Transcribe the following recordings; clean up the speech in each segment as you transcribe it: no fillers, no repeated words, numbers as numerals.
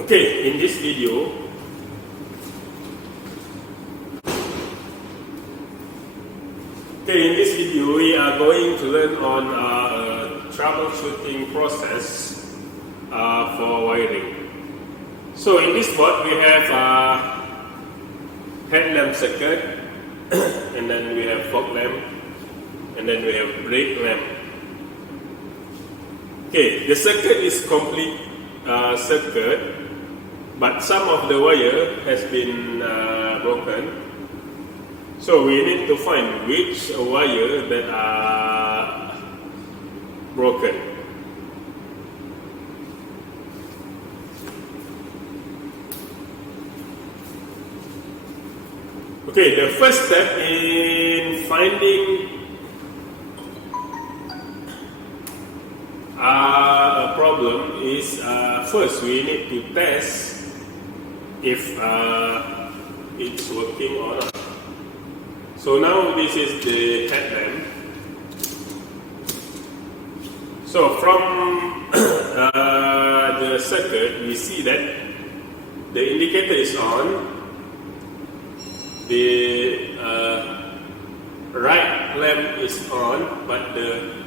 Okay, in this video, we are going to learn on a troubleshooting process for wiring. So in this board we have headlamp circuit, and then we have fog lamp, and then we have brake lamp. Okay, the circuit is complete circuit, but some of the wire has been broken. So we need to find which wire that are broken. Okay, the first step in finding a problem is first we need to test if it's working or not. So now this is the headlamp. So from the circuit we see that the indicator is on. The right lamp is on, but the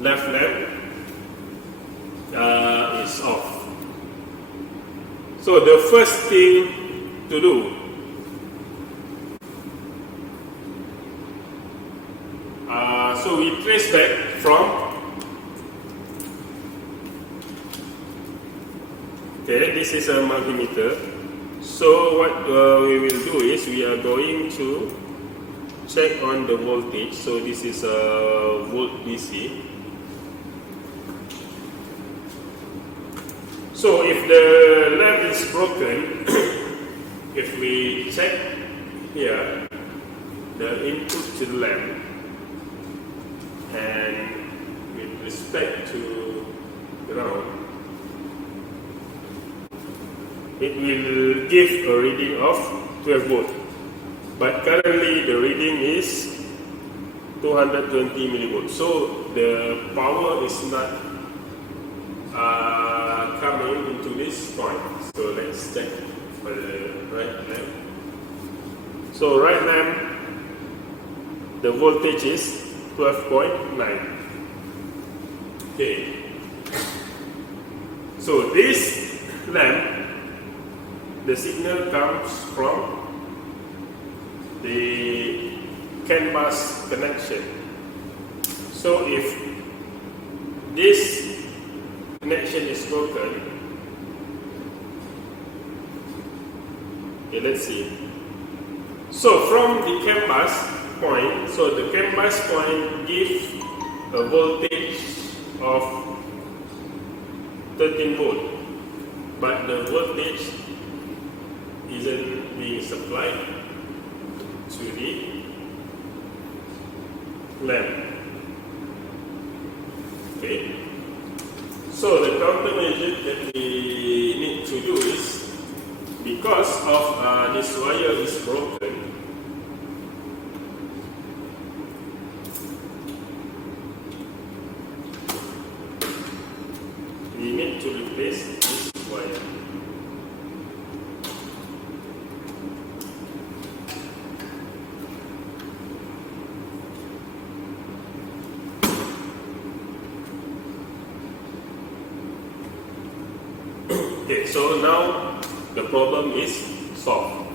left lamp is off. So the first thing to do, so we trace back from, okay, this is a multimeter. So what we will do is we are going to check on the voltage. So this is a volt DC. So if the lamp is broken, if we check here the input to the lamp, and with respect to ground, it will give a reading of 12 volt, but currently the reading is 220 millivolts. So the power is not coming into this point. So let's check for the right lamp. So right lamp, the voltage is 12.9. Okay. So this lamp, the signal comes from the CAN bus connection. So if this connection is broken, okay, let's see. So from the CAN bus point, so the CAN bus point gives a voltage of 13 volt, but the voltage isn't being supplied to the lamp. Okay. So the countermeasure that we need to do is, because of this wire is broken, we need to replace this wire. Okay, so now the problem is solved.